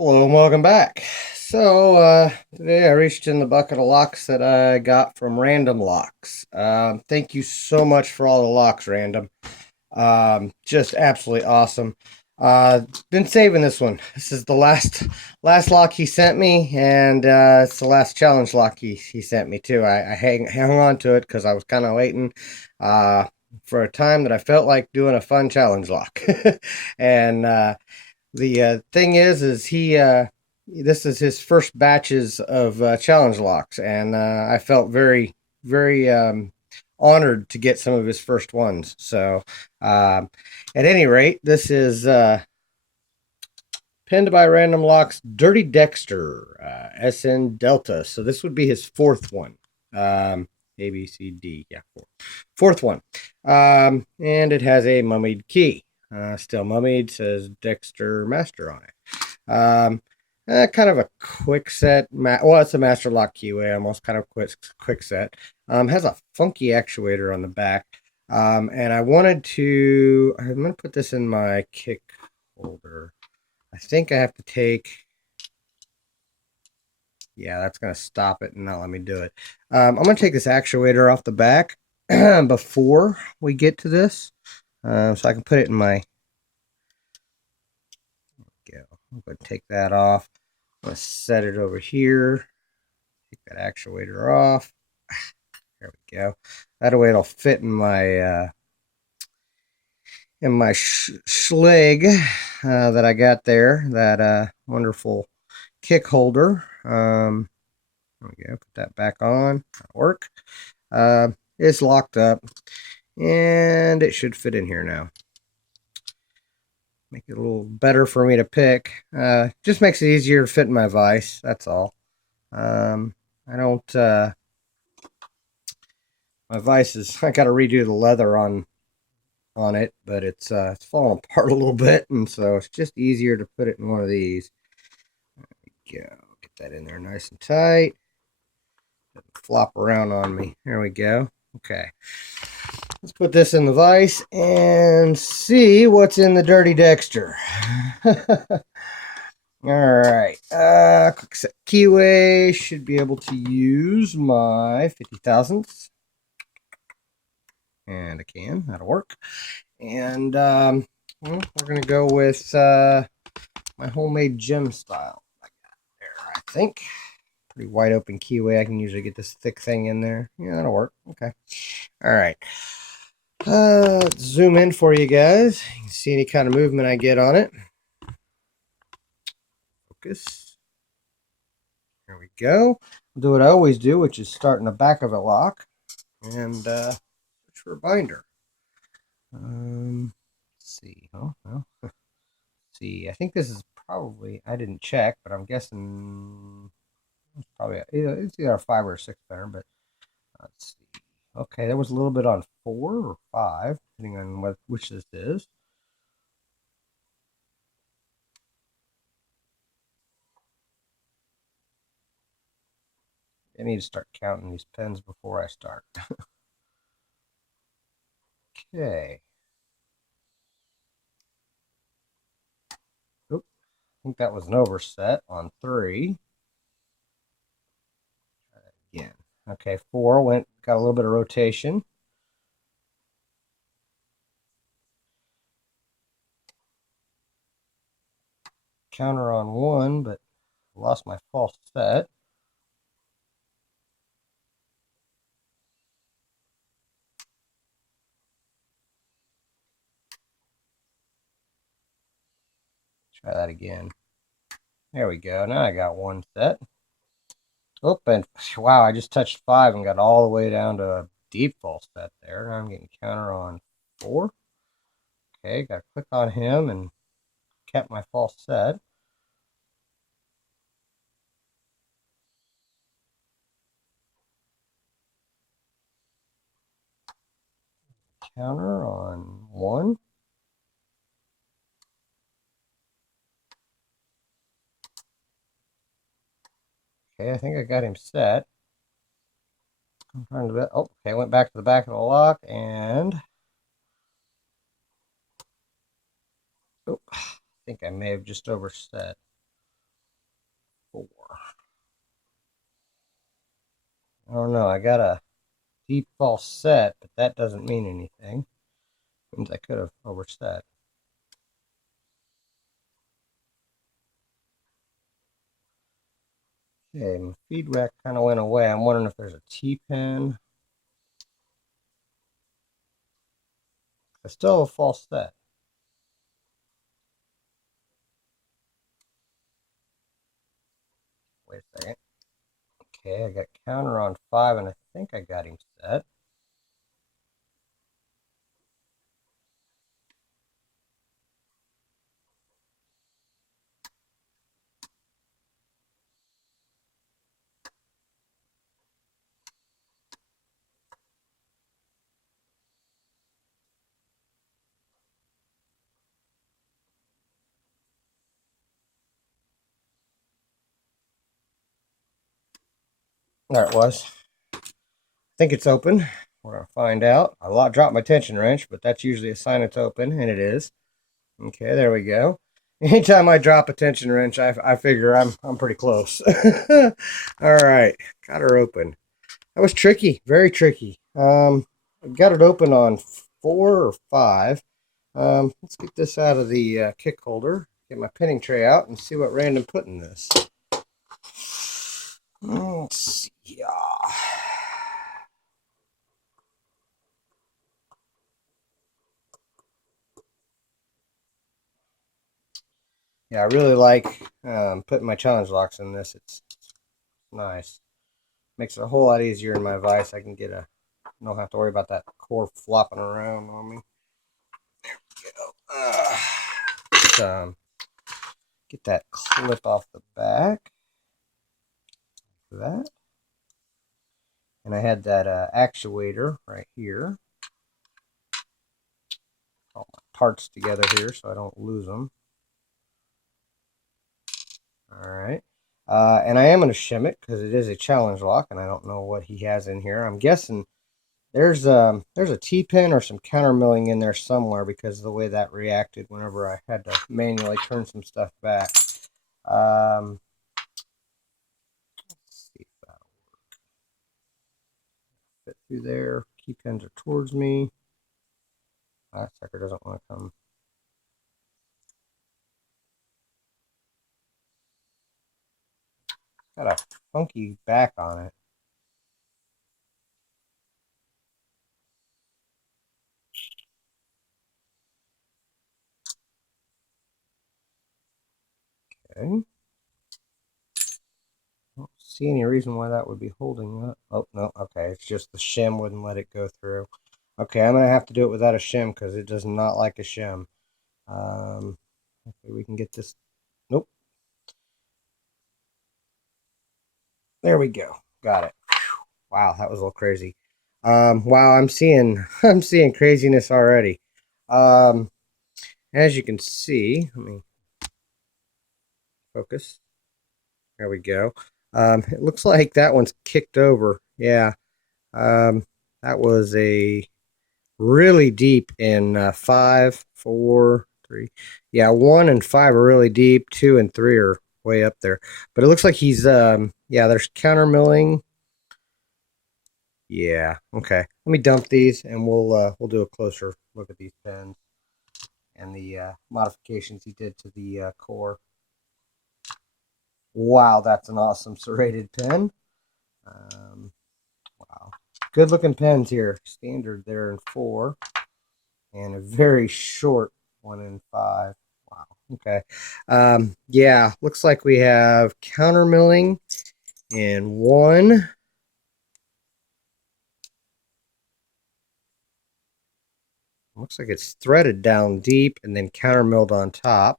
Hello and welcome back. Today I reached in the bucket of locks that I got from Random Locks. Thank you so much for all the locks, Random. Just absolutely awesome. Been saving this one. This is the last lock he sent me, and it's the last challenge lock he sent me too. I hung on to it because I was kind of waiting uh, for a time that I felt like doing a fun challenge lock, and the thing is he this is his first batches of challenge locks, and I felt very honored to get some of his first ones. So, at any rate, this is pinned by Random Locks, Dirty Dexter, SN Delta. So this would be his fourth one. A B C D, yeah, fourth one, and it has a mummied key. Still mummied, says Dexter Master on it. Kind of a quick set. Well, it's a Master Lock keyway, almost kind of quick set. Has a funky actuator on the back. And I'm going to put this in my kick holder. I think I have to take, yeah, that's going to stop it and not let me do it. I'm going to take this actuator off the back before we get to this. So I can put it in my, I'm going to take that off. I'm going to set it over here. Take that actuator off. There we go. That way it'll fit in my schlig that I got there. That wonderful kick holder. There we go. Put that back on. That'll work. It's locked up, and it should fit in here now. Make it a little better for me to pick. Just makes it easier to fit in my vise. That's all. I don't. My vise is. I got to redo the leather on it, but it's falling apart a little bit, and so it's just easier to put it in one of these. There we go. Get that in there nice and tight. Doesn't flop around on me. There we go. Okay. Let's put this in the vise and see what's in the Dirty Dexter. Alright. Quick set keyway. Should be able to use my 50 thousandths. And I can. That'll work. And well, we're going to go with my homemade gem style. Like that there, I think. Pretty wide open keyway. I can usually get this thick thing in there. Yeah, that'll work. Okay. All right. Let's zoom in for you guys. You can see any kind of movement I get on it. Focus. There we go. I'll do what I always do, which is start in the back of a lock and switch for a binder. Let's see. Oh, well. Let's see. I think this is probably, I didn't check, but I'm guessing it's probably, it's either a 5 or a 6 binder, but let's see. Okay, there was a little bit on 4 or 5, depending on which this is. I need to start counting these pens before I start. Okay. Oop, I think that was an overset on 3. Try that again. Okay, 4 got a little bit of rotation. Counter on 1, but lost my false set. Try that again. There we go. Now I got 1 set. Oh, and wow, I just touched 5 and got all the way down to a deep false set there. Now I'm getting counter on 4. Okay, got to click on him and kept my false set. Counter on 1. Okay, I think I got him set. I'm trying to, oh, okay, went back to the back of the lock and, oh, I think I may have just overset. I don't know. I got a deep false set, but that doesn't mean anything. It means I could have overset. Okay, my feed rack kind of went away. I'm wondering if there's a T-pin. I still have a false set. Wait a second. Okay, I got counter on 5, and I think I got him set. There it was. I think it's open. We're going to find out. I dropped my tension wrench, but that's usually a sign it's open, and it is. Okay, there we go. Anytime I drop a tension wrench, I figure I'm pretty close. All right, got her open. That was tricky, very tricky. I got it open on 4 or 5. Let's get this out of the kick holder, get my pinning tray out, and see what random put in this. Let's see. Yeah, I really like putting my challenge locks in this. It's nice. Makes it a whole lot easier in my vise. I can get don't have to worry about that core flopping around on me. There we go. Let's, get that clip off the back. Like that. And I had that actuator right here. All my parts together here so I don't lose them. All right. And I am going to shim it because it is a challenge lock, and I don't know what he has in here. I'm guessing there's a T-pin or some counter milling in there somewhere because of the way that reacted whenever I had to manually turn some stuff back. Let's see if that'll fit through there. Key pins are towards me. That sucker doesn't want to come. Got a funky back on it. Okay. I don't see any reason why that would be holding up. Oh, no. Okay. It's just the shim wouldn't let it go through. Okay. I'm going to have to do it without a shim because it does not like a shim. Okay. We can get this. Nope. There we go. Got it. Wow. That was a little crazy. Wow. I'm seeing, I'm seeing craziness already. As you can see, let me focus. There we go. It looks like that one's kicked over. Yeah. That was a really deep in 5, 4, 3. Yeah, 1 and 5 are really deep. 2 and 3 are way up there. But it looks like he's yeah, there's counter milling. Yeah, okay. Let me dump these and we'll do a closer look at these pins and the modifications he did to the core. Wow, that's an awesome serrated pin. Wow. Good looking pens here. Standard there in 4. And a very short 1 in 5. Wow. Okay. Yeah, looks like we have counter milling in 1. Looks like it's threaded down deep and then counter milled on top.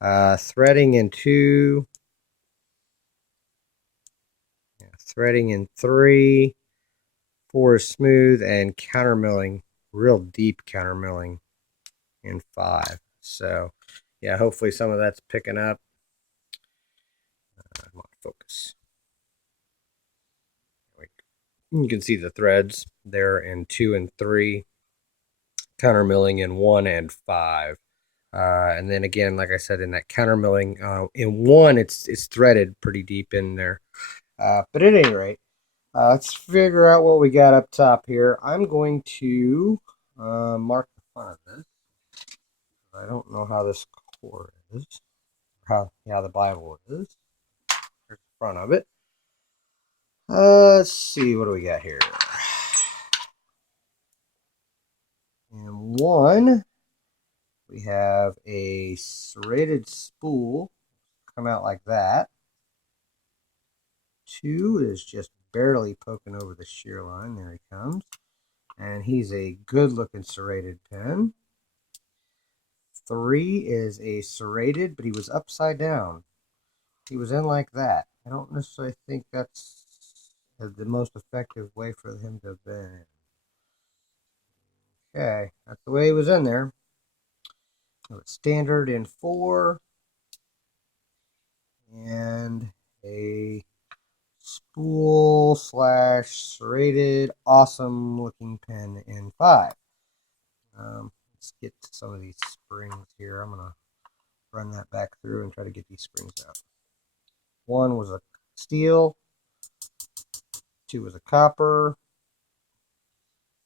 Threading in 2. Yeah, threading in 3. 4 is smooth and counter milling, real deep counter milling in 5. So, yeah, hopefully some of that's picking up. I want to focus. You can see the threads there in 2 and 3, counter milling in 1 and 5. And then again, like I said, in that counter milling in 1, it's threaded pretty deep in there. But at any rate, Let's figure out what we got up top here. I'm going to mark the front of this. I don't know how this core is. How the Bible is. Here's the front of it. Let's see, what do we got here? And one, we have a serrated spool come out like that. Two is just barely poking over the shear line. There he comes. And he's a good looking serrated pen. Three is a serrated, but he was upside down. He was in like that. I don't necessarily think that's the most effective way for him to have been. Okay, that's the way he was in there. Standard in 4. And a spool / serrated, awesome looking pen in 5. Let's get to some of these springs here. I'm going to run that back through and try to get these springs out. 1 was a steel. 2 was a copper.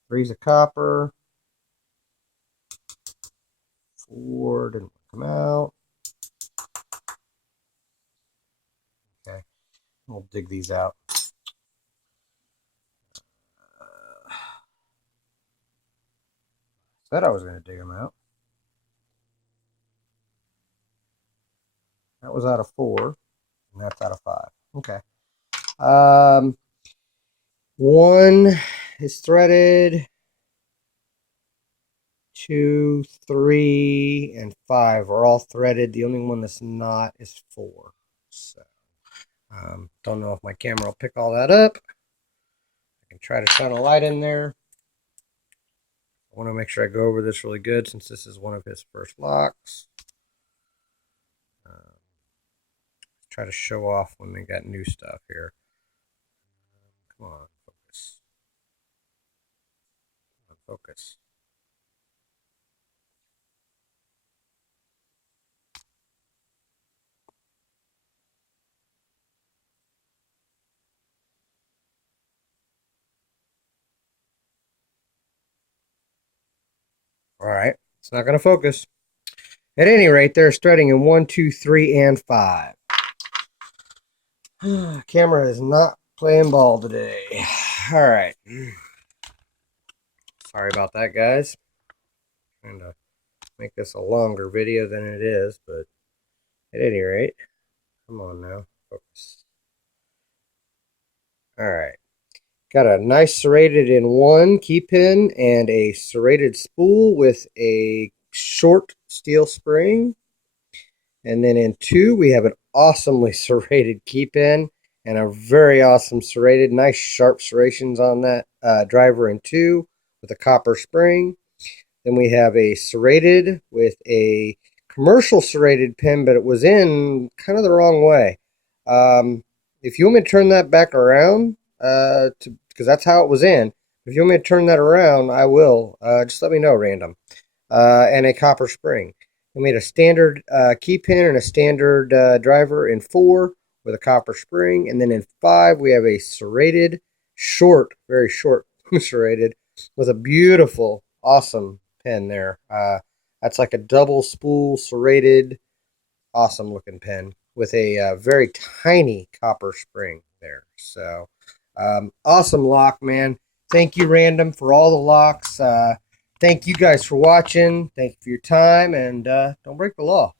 3 is a copper. 4 didn't come out. Okay, we'll dig these out. Said I was going to dig them out. That was out of 4, and that's out of 5. Okay. 1 is threaded. 2, 3, and 5 are all threaded. The only one that's not is 4. So, don't know if my camera will pick all that up. I can try to shine a light in there. I want to make sure I go over this really good since this is one of his first locks. Try to show off when they got new stuff here. Come on, focus. Come on, focus. All right, it's not going to focus. At any rate, there's threading in 1, 2, 3, and 5. Camera is not playing ball today. All right. Sorry about that, guys. Trying to make this a longer video than it is, but at any rate, come on now, focus. All right. Got a nice serrated in 1 key pin and a serrated spool with a short steel spring. And then in 2, we have an awesomely serrated key pin and a very awesome serrated, nice sharp serrations on that driver in 2 with a copper spring. Then we have a serrated with a commercial serrated pin, but it was in kind of the wrong way. If you want me to turn that back around, because that's how it was in. If you want me to turn that around, I will. Just let me know, random. And a copper spring. We made a standard key pin and a standard driver in 4 with a copper spring. And then in 5, we have a serrated, short, very short serrated with a beautiful, awesome pen there. That's like a double spool serrated, awesome looking pen with a very tiny copper spring there. So awesome lock, man. Thank you, Random, for all the locks. Thank you guys for watching. Thank you for your time, and don't break the law.